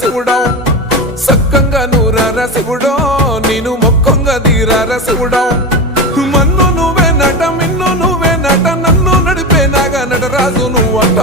శివుడో సక్కంగా నూరార శివుడో నేను మొక్కంగా తీరార శివుడో మన్ను నువ్వే నట మిన్ను నువ్వే నట నన్ను నడిపే నాగా నటరాజు నువ్వంట